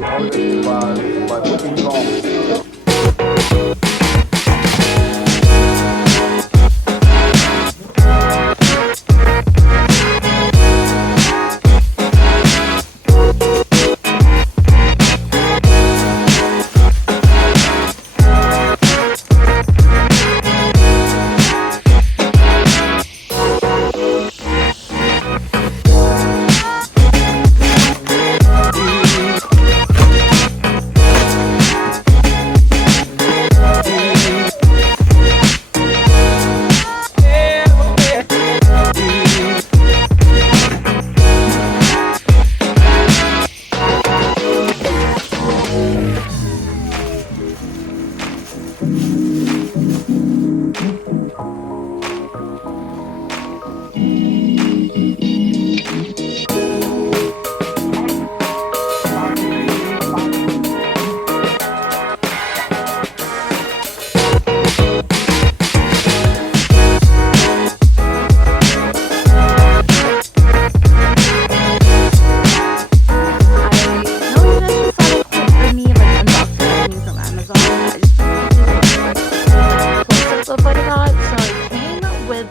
the order by putting it on.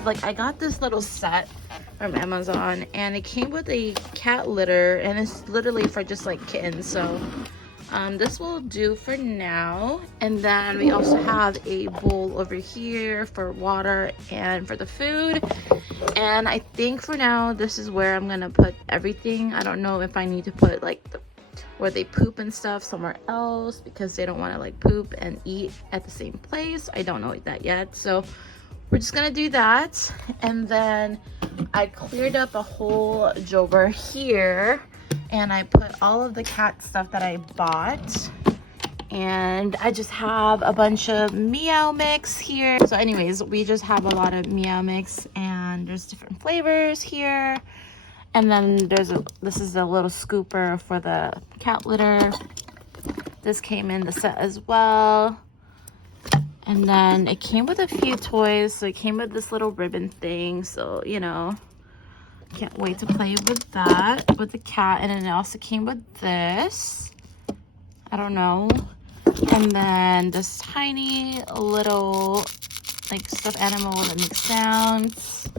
Like I got this little set from Amazon and it came with a cat litter and it's literally for just like kittens, so this will do for now. And then we also have a bowl over here for water and for the food, and I think for now this is where I'm gonna put everything. I don't know if I need to put like where they poop and stuff somewhere else because they don't want to like poop and eat at the same place. I don't know that yet, so we're just gonna do that. And then I cleared up a whole drawer here and I put all of the cat stuff that I bought, and I just have a bunch of Meow Mix here. So anyways, we just have a lot of Meow Mix and there's different flavors here. And then this is a little scooper for the cat litter. This came in the set as well. And then it came with a few toys. So it came with this little ribbon thing. So, you know, can't wait to play with that with the cat. And then it also came with this. I don't know. And then this tiny little like stuffed animal that makes sounds.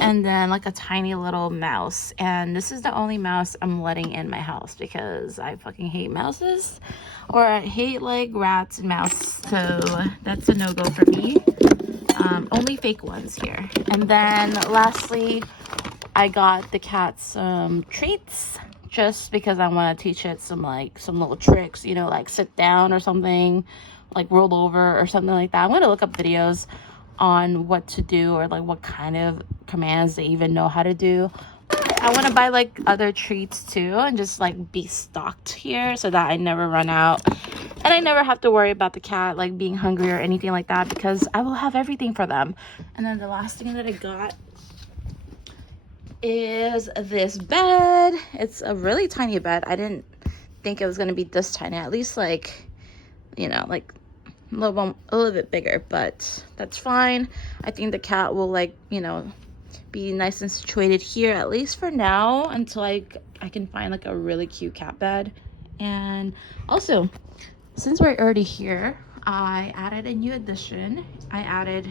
And then like a tiny little mouse. And this is the only mouse I'm letting in my house because I fucking hate mouses. Or I hate like rats and mouse. So that's a no-go for me. Only fake ones here. And then lastly, I got the cat some treats. Just because I want to teach it some little tricks. You know, like sit down or something. Like roll over or something like that. I'm going to look up videos on what to do or like what kind of commands they even know how to do. I want to buy like other treats too and just like be stocked here so that I never run out and I never have to worry about the cat like being hungry or anything like that because I will have everything for them. And then the last thing that I got is this bed. It's a really tiny bed. I didn't think it was going to be this tiny, at least like, you know, like a little bit bigger, but that's fine. I think the cat will like, you know, be nice and situated here at least for now until I can find like a really cute cat bed. And also, since we're already here, I added a new addition. I added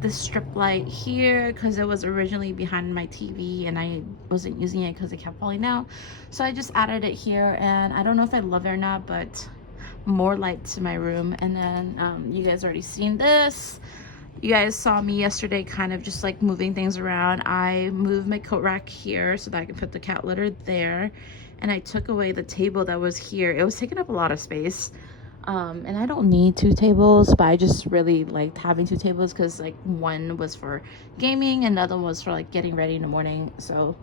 this strip light here because it was originally behind my TV and I wasn't using it because it kept falling out, so I just added it here. And I don't know if I love it or not, but more light to my room. And then you guys already seen this. You guys saw me yesterday kind of just like moving things around. I moved my coat rack here so that I could put the cat litter there, and I took away the table that was here. It was taking up a lot of space, and I don't need two tables, but I just really liked having two tables because like one was for gaming and the other one was for like getting ready in the morning. So,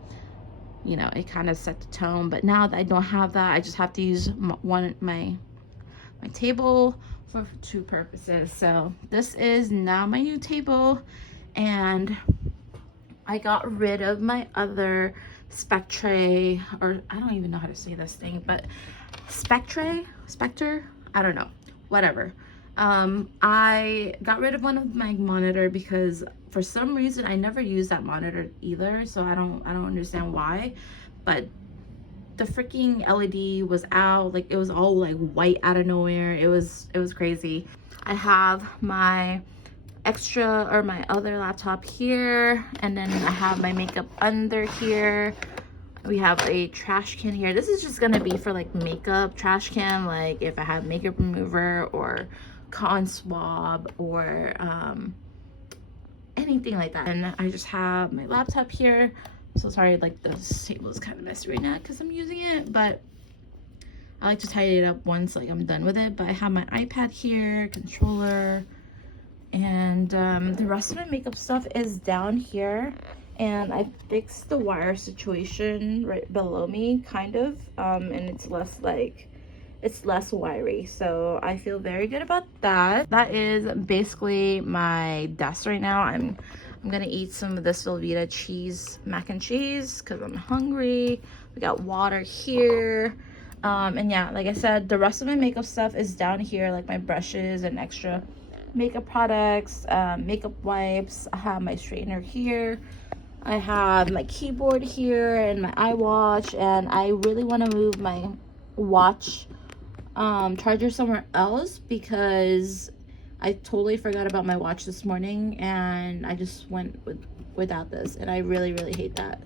you know, it kind of set the tone. But now that I don't have that, I just have to use my table for two purposes. So this is now my new table, and I got rid of my other Spectre, or I don't even know how to say this thing, but Spectre, I don't know, whatever. I got rid of one of my monitor because for some reason I never used that monitor either, so I don't understand why, but the freaking LED was out. Like, it was all like white out of nowhere. It was crazy. I have my extra, or my other laptop here, and then I have my makeup under here. We have a trash can here. This is just gonna be for like makeup trash can, like if I have makeup remover or cotton swab or anything like that. And I just have my laptop here. So sorry, like the table is kind of messy right now because I'm using it, but I like to tidy it up once like I'm done with it. But I have my iPad here, controller, and the rest of my makeup stuff is down here. And I fixed the wire situation right below me, kind of, and it's less wiry, so I feel very good about that. That is basically my desk right now. I'm gonna eat some of this Velveeta cheese mac and cheese because I'm hungry. We got water here, and yeah, like I said, the rest of my makeup stuff is down here, like my brushes and extra makeup products, makeup wipes. I have my straightener here. I have my keyboard here and my iWatch, and I really want to move my watch charger somewhere else because I totally forgot about my watch this morning and I just went without this, and I really hate that.